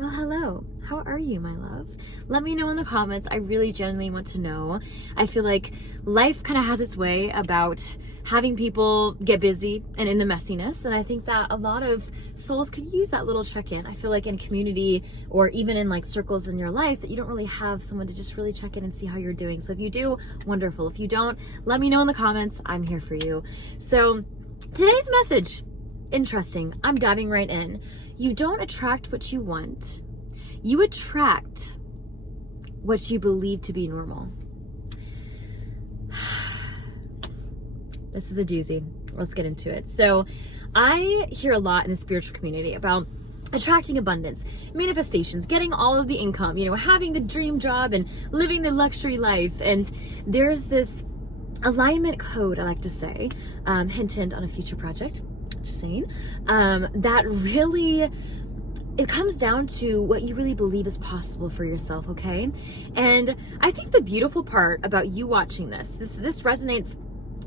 Well, hello. How are you, my love? Let me know in the comments. I really genuinely want to know. I feel like life kind of has its way about having people get busy and in the messiness. And I think that a lot of souls could use that little check-in. I feel like in community or even in like circles in your life that you don't really have someone to just really check in and see how you're doing. So if you do, wonderful. If you don't, let me know in the comments. I'm here for you. So today's message, interesting. I'm diving right in. You don't attract what you want. You attract what you believe to be normal. This is a doozy. Let's get into it. So I hear a lot in the spiritual community about attracting abundance, manifestations, getting all of the income, having the dream job and living the luxury life. And there's this alignment code, I like to say, hint, hint on a future project, just saying, that really, it comes down to what you really believe is possible for yourself, okay? And I think the beautiful part about you watching this resonates,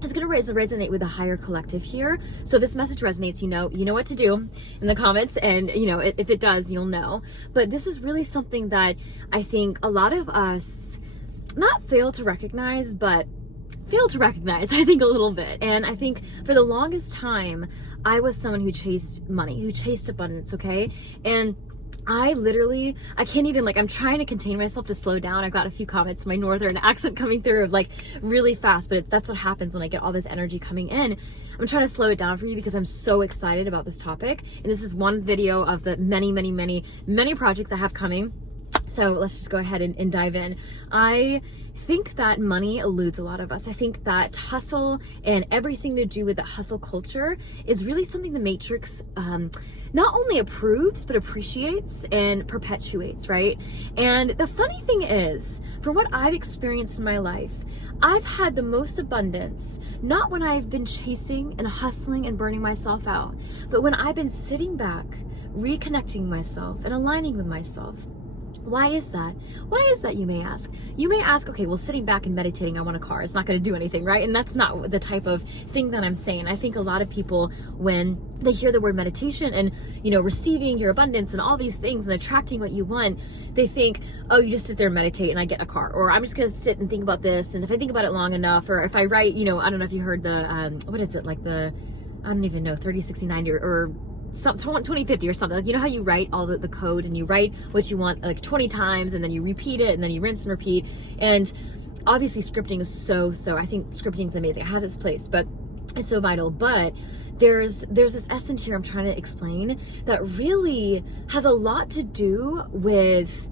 it's going to resonate with a higher collective here. So this message resonates, you know what to do in the comments, and if it does, you'll know. But this is really something that I think a lot of us not fail to recognize, but fail to recognize, I think, a little bit. And I think for the longest time, I was someone who chased money, who chased abundance, okay? And I can't even, I'm trying to contain myself to slow down. I've got a few comments, my northern accent coming through of really fast, but that's what happens when I get all this energy coming in. I'm trying to slow it down for you because I'm so excited about this topic. And this is one video of the many, many, many, many projects I have coming. So let's just go ahead and dive in. I think that money eludes a lot of us. I think that hustle and everything to do with that hustle culture is really something the Matrix not only approves, but appreciates and perpetuates, right? And the funny thing is, from what I've experienced in my life, I've had the most abundance, not when I've been chasing and hustling and burning myself out, but when I've been sitting back, reconnecting myself and aligning with myself. Why is that? Why is that, you may ask? You may ask, okay, well, sitting back and meditating, I want a car. It's not going to do anything, right? And that's not the type of thing that I'm saying. I think a lot of people, when they hear the word meditation and, receiving your abundance and all these things and attracting what you want, they think, oh, you just sit there and meditate and I get a car. Or I'm just going to sit and think about this. And if I think about it long enough, or if I write, I don't know if you heard the, what is it? I don't even know, 30, 60, 90 or 2050 or something. How you write all the code and you write what you want 20 times and then you repeat it and then you rinse and repeat. And obviously scripting is so I think scripting is amazing. It has its place, but it's so vital. But there's this essence here I'm trying to explain that really has a lot to do with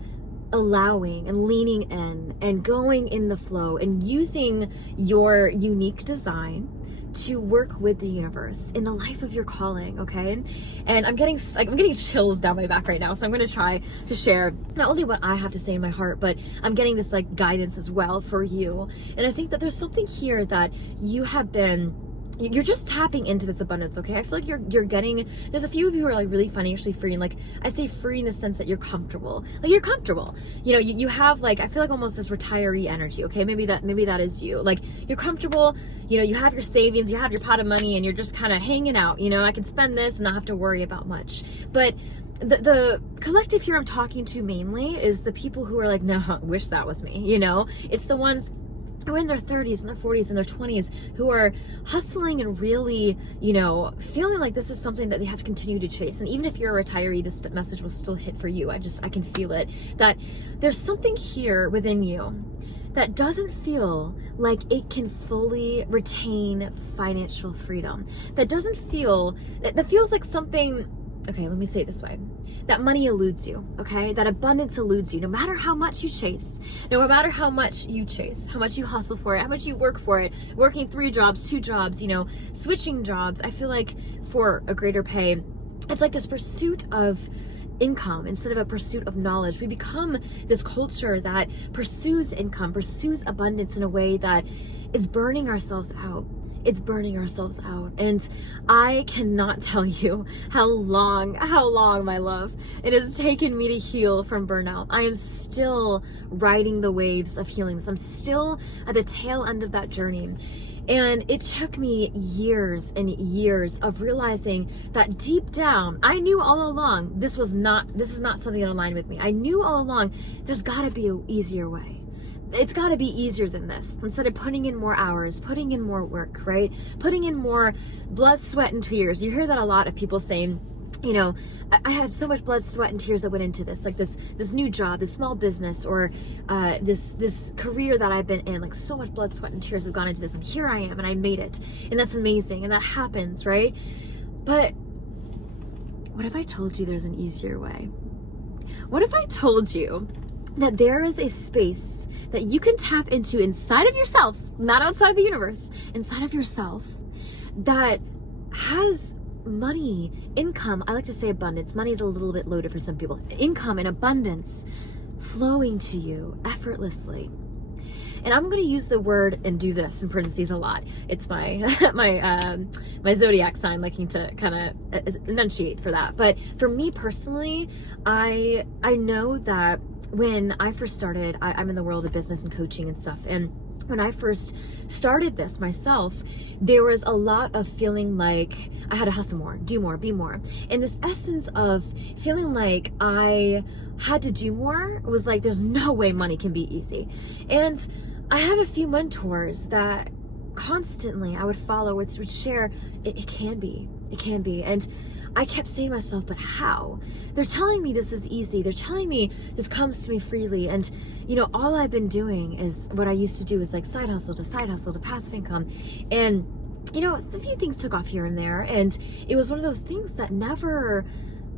allowing and leaning in and going in the flow and using your unique design to work with the universe in the life of your calling, okay? And I'm getting chills down my back right now, so I'm going to try to share not only what I have to say in my heart, but I'm getting this guidance as well for you. And I think that there's something here that you're just tapping into this abundance, okay? I feel like you're getting, there's a few of you who are really financially free, and I say free in the sense that you're comfortable. You're comfortable. You have I feel like almost this retiree energy, okay? Maybe that is you. You're comfortable, you have your savings, you have your pot of money, and you're just kind of hanging out. I can spend this and not have to worry about much. But the collective here I'm talking to mainly is the people who are no, wish that was me, It's the ones who are in their 30s and their 40s and their 20s who are hustling and really, feeling like this is something that they have to continue to chase. And even if you're a retiree, this message will still hit for you. I can feel it, that there's something here within you that doesn't feel like it can fully retain financial freedom. That feels like something, okay, let me say it this way. That money eludes you, okay? That abundance eludes you, no matter how much you chase, how much you hustle for it, how much you work for it, working 3 jobs, 2 jobs, switching jobs. I feel like for a greater pay, it's like this pursuit of income instead of a pursuit of knowledge. We become this culture that pursues income, pursues abundance in a way that is burning ourselves out. It's burning ourselves out. And I cannot tell you how long, my love, it has taken me to heal from burnout. I am still riding the waves of healing. I'm still at the tail end of that journey. And it took me years and years of realizing that deep down, I knew all along this is not something that aligned with me. I knew all along there's got to be an easier way. It's got to be easier than this. Instead of putting in more hours, putting in more work, right? Putting in more blood, sweat, and tears. You hear that a lot of people saying, you know, I had so much blood, sweat, and tears that went into this, like this new job, this small business, or this career that I've been in, like so much blood, sweat, and tears have gone into this, and here I am, and I made it, and that's amazing, and that happens, right? But what if I told you there's an easier way? What if I told you that there is a space that you can tap into inside of yourself, not outside of the universe, inside of yourself, that has money, income, I like to say abundance. Money is a little bit loaded for some people. Income and abundance flowing to you effortlessly. And I'm going to use the word and do this in parentheses a lot. It's my my zodiac sign, liking to kind of enunciate for that. But for me personally, I know that when I first started, I'm in the world of business and coaching and stuff. And when I first started this myself, there was a lot of feeling like I had to hustle more, do more, be more. And this essence of feeling like I had to do more was like, there's no way money can be easy. And I have a few mentors that constantly I would follow, would share, it can be. And I kept saying to myself, but how? They're telling me this is easy. They're telling me this comes to me freely. And, you know, all I've been doing is what I used to do is like side hustle to passive income. And, you know, a few things took off here and there. And it was one of those things that never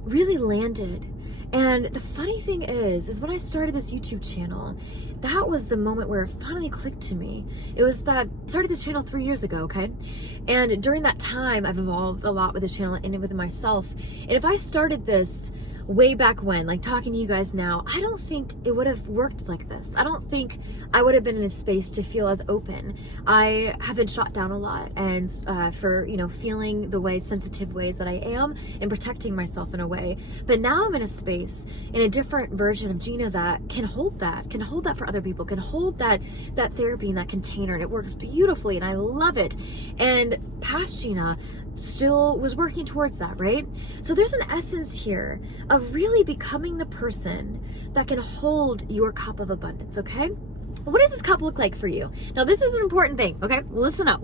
really landed. And the funny thing is when I started this YouTube channel, that was the moment where it finally clicked to me. It was that I started this channel 3 years ago, okay? And during that time, I've evolved a lot with the channel and within myself. And if I started this way back when, like talking to you guys now, I don't think it would have worked like this. I don't think I would have been in a space to feel as open. I have been shot down a lot, and for, you know, feeling the way, sensitive ways that I am and protecting myself in a way. But now I'm in a space, in a different version of Gina that can hold that for other people, can hold that therapy in that container, and it works beautifully, and I love it. And past Gina still was working towards that, right? So there's an essence here of really becoming the person that can hold your cup of abundance, okay? What does this cup look like for you? Now, this is an important thing, okay? Listen up.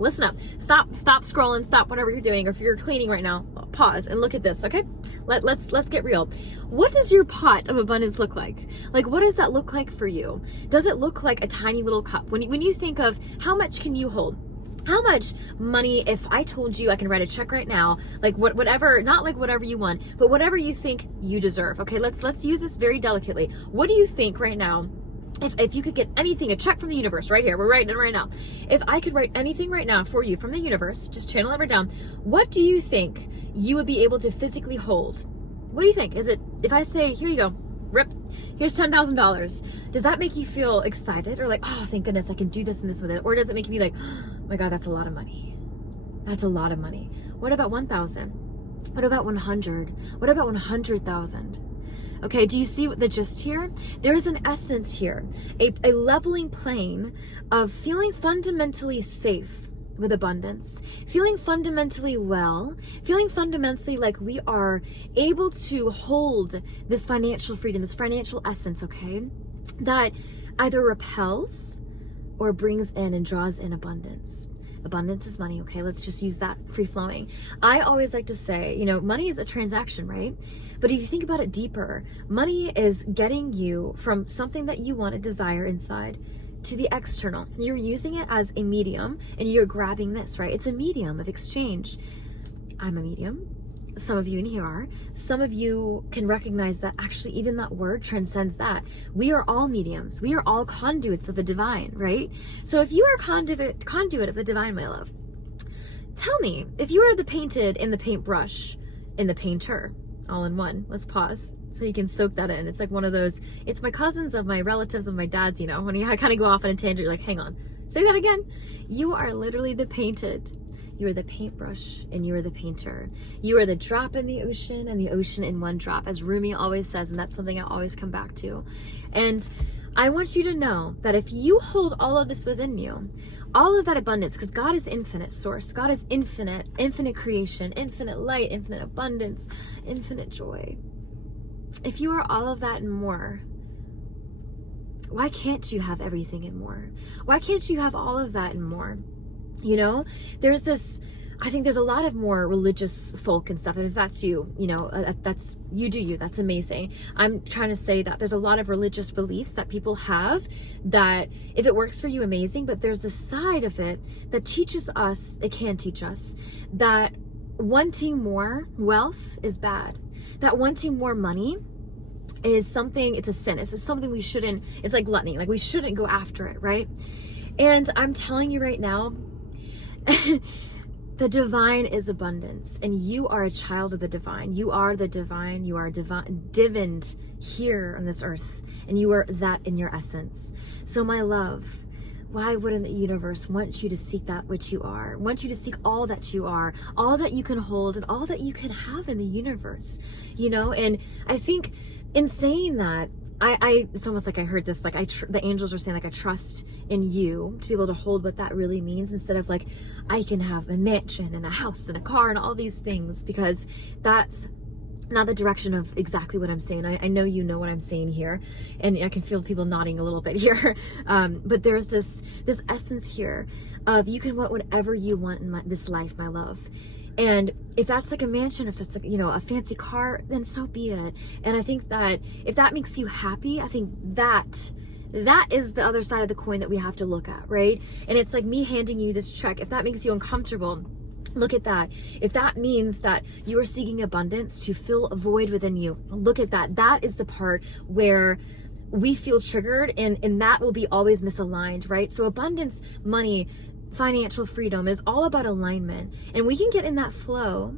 Stop scrolling, stop whatever you're doing, or if you're cleaning right now, pause and look at this, okay? Let's get real. What does your pot of abundance look like? Like, what does that look like for you? Does it look like a tiny little cup? When you think of how much can you hold? How much money, if I told you I can write a check right now, like whatever, not like whatever you want, but whatever you think you deserve. Okay, let's use this very delicately. What do you think right now? If you could get anything, a check from the universe right here, we're writing it right now. If I could write anything right now for you from the universe, just channel it right down. What do you think you would be able to physically hold? What do you think? Is it, if I say, here you go, rip, here's $10,000. Does that make you feel excited or like, oh, thank goodness I can do this and this with it? Or does it make you be like, oh my God, that's a lot of money. That's a lot of money. What about 1,000? What about 100? What about 100,000? Okay, do you see the gist here? There's an essence here, a leveling plane of feeling fundamentally safe with abundance, feeling fundamentally well, feeling fundamentally like we are able to hold this financial freedom, this financial essence, okay, that either repels or brings in and draws in abundance. Abundance is money, okay? Let's just use that free flowing. I always like to say, you know, money is a transaction, right? But if you think about it deeper, money is getting you from something that you want, a desire inside, to the external. You're using it as a medium and you're grabbing this, right? It's a medium of exchange. I'm a medium. Some of you in here are. Some of you can recognize that actually even that word transcends that. We are all mediums. We are all conduits of the divine, right? So if you are conduit of the divine, my love, tell me, if you are the painted in the paintbrush, in the painter, all in one, let's pause so you can soak that in. It's like one of those, it's my cousins of my relatives of my dad's, you know, when you kind of go off on a tangent, you're like, hang on, say that again. You are literally the painted. You are the paintbrush and you are the painter. You are the drop in the ocean and the ocean in one drop, as Rumi always says, and that's something I always come back to. And I want you to know that if you hold all of this within you, all of that abundance, because God is infinite source, God is infinite creation, infinite light, infinite abundance, infinite joy. If you are all of that and more, why can't you have everything and more? Why can't you have all of that and more? You know, there's this, I think there's a lot of more religious folk and stuff. And if that's you, you know, that's, you do you, that's amazing. I'm trying to say that there's a lot of religious beliefs that people have that if it works for you, amazing. But there's a side of it that teaches us, it can teach us, that wanting more wealth is bad. That wanting more money is something, it's a sin. It's something we shouldn't, it's like gluttony. Like we shouldn't go after it, right? And I'm telling you right now, the divine is abundance, and you are a child of the divine. You are the divine. You are divined here on this earth, and you are that in your essence. So my love, why wouldn't the universe want you to seek that which you are, want you to seek all that you are, all that you can hold, and all that you can have in the universe, you know? And I think in saying that, it's almost like I heard this, like the angels are saying, like, I trust in you to be able to hold what that really means, instead of like, I can have a mansion and a house and a car and all these things, because that's not the direction of exactly what I'm saying. I know you know what I'm saying here, and I can feel people nodding a little bit here. But there's this essence here of you can want whatever you want in this life, my love. And if that's like a mansion, if that's like, you know, a fancy car, then so be it. And I think that if that makes you happy, I think that is the other side of the coin that we have to look at, right? And it's like me handing you this check. If that makes you uncomfortable, look at that. If that means that you are seeking abundance to fill a void within you, look at that. That is the part where we feel triggered, and that will be always misaligned, right? So abundance, money, financial freedom is all about alignment. And we can get in that flow.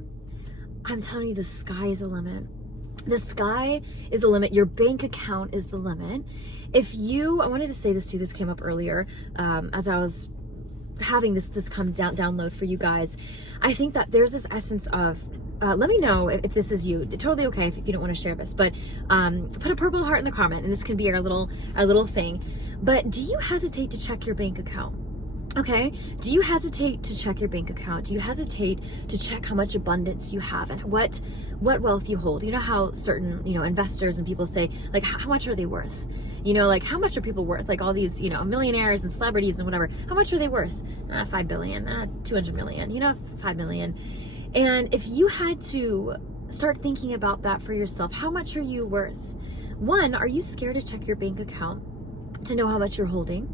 I'm telling you, the sky is the limit. The sky is the limit. Your bank account is the limit. I wanted to say this too, this came up earlier, as I was having this come download for you guys. I think that there's this essence of, let me know if this is you. Totally okay if you don't want to share this, but put a purple heart in the comment, and this can be our little thing. But do you hesitate to check your bank account? Okay, do you hesitate to check your bank account? Do you hesitate to check how much abundance you have and what wealth you hold? You know how certain, you know, investors and people say, like, how much are they worth? You know, like, how much are people worth? Like all these, you know, millionaires and celebrities and whatever. How much are they worth? 5 billion, 200 million, you know, 5 million. And if you had to start thinking about that for yourself, how much are you worth? One, are you scared to check your bank account to know how much you're holding?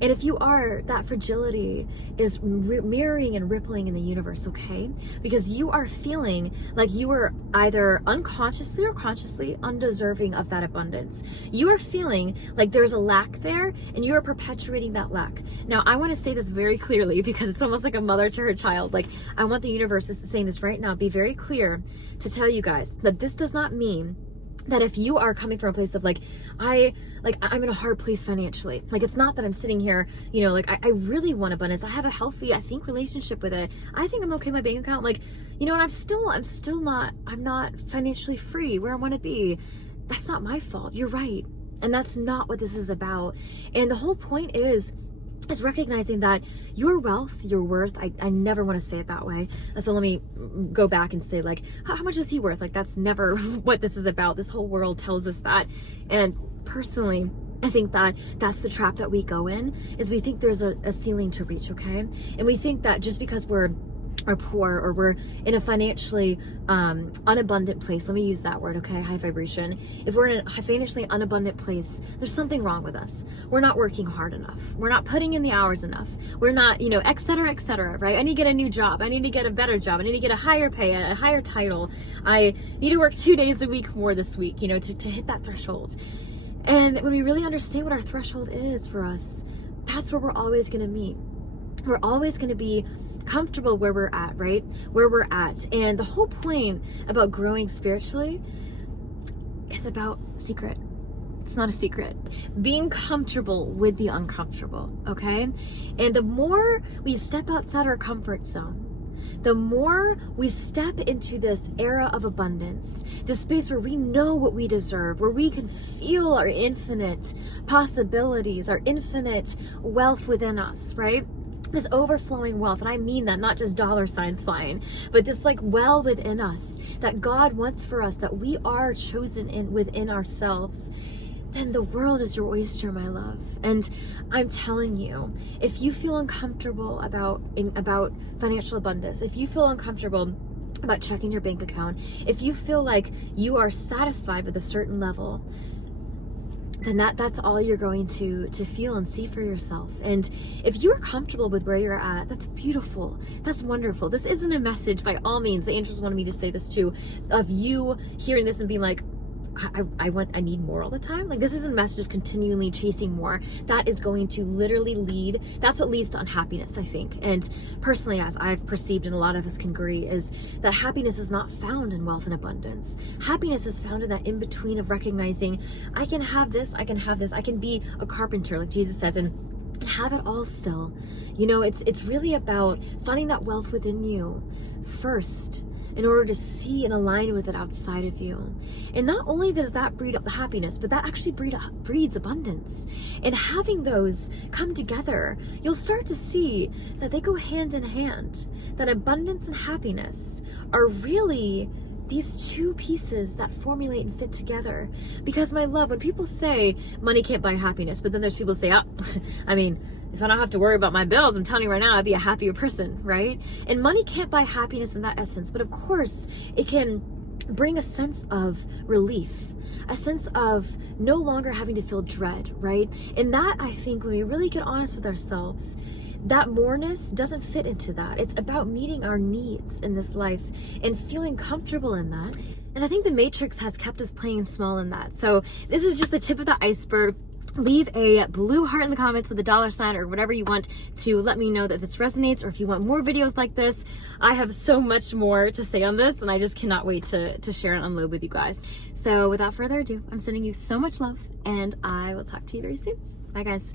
And if you are, that fragility is mirroring and rippling in the universe, okay? Because you are feeling like you are either unconsciously or consciously undeserving of that abundance. You are feeling like there's a lack there, and you are perpetuating that lack. Now, I want to say this very clearly, because it's almost like a mother to her child. Like, I want the universe to saying this right now, be very clear to tell you guys that this does not mean that if you are coming from a place of I'm in a hard place financially. Like, it's not that I'm sitting here, you know, like I really want abundance. I have a healthy, I think, relationship with it. I think I'm okay with my bank account. Like, you know, and I'm not financially free where I want to be. That's not my fault. You're right. And that's not what this is about. And the whole point is recognizing that your wealth, your worth, I never want to say it that way. So let me go back and say, like, how much is he worth? Like, that's never what this is about. This whole world tells us that. And personally, I think that that's the trap that we go in, is we think there's a ceiling to reach, okay? And we think that just because we're poor or we're in a financially unabundant place, let me use that word, okay, high vibration. If we're in a financially unabundant place, there's something wrong with us. We're not working hard enough. We're not putting in the hours enough. We're not, you know, et cetera, right? I need to get a new job. I need to get a better job. I need to get a higher pay, a higher title. I need to work 2 days a week more this week, you know, to hit that threshold. And when we really understand what our threshold is for us, that's where we're always going to meet. We're always going to be comfortable where we're at, right? Where we're at. And the whole point about growing spiritually is about secret. It's not a secret. Being comfortable with the uncomfortable, okay? And the more we step outside our comfort zone, the more we step into this era of abundance, this space where we know what we deserve, where we can feel our infinite possibilities, our infinite wealth within us, right? This overflowing wealth, and I mean that, not just dollar signs flying, but this like well within us that God wants for us, that we are chosen in within ourselves, then the world is your oyster, my love. And I'm telling you, if you feel uncomfortable about financial abundance, if you feel uncomfortable about checking your bank account, if you feel like you are satisfied with a certain level, then that's all you're going to feel and see for yourself. And if you're comfortable with where you're at, that's beautiful. That's wonderful. This isn't a message, by all means, the angels wanted me to say this too, of you hearing this and being like, I need more all the time. Like, this isn't a message of continually chasing more. That is going to literally lead, that's what leads to unhappiness, I think. And personally, as I've perceived, and a lot of us can agree, is that happiness is not found in wealth and abundance. Happiness is found in that in-between of recognizing, I can have this, I can have this, I can be a carpenter, like Jesus says, and have it all still. You know, it's really about finding that wealth within you first, in order to see and align with it outside of you. And not only does that breed happiness, but that actually breeds abundance. And having those come together, you'll start to see that they go hand in hand, that abundance and happiness are really these two pieces that formulate and fit together. Because my love, when people say money can't buy happiness, but then there's people who say, I mean, if I don't have to worry about my bills, I'm telling you right now, I'd be a happier person, right? And money can't buy happiness in that essence, but of course, it can bring a sense of relief, a sense of no longer having to feel dread, right? And that, I think, when we really get honest with ourselves, that moreness doesn't fit into that. It's about meeting our needs in this life and feeling comfortable in that. And I think the Matrix has kept us playing small in that. So this is just the tip of the iceberg. Leave a blue heart in the comments with a dollar sign or whatever you want to let me know that this resonates, or if you want more videos like this. I have so much more to say on this, and I just cannot wait to share and unload with you guys. So without further ado, I'm sending you so much love, and I will talk to you very soon. Bye, guys.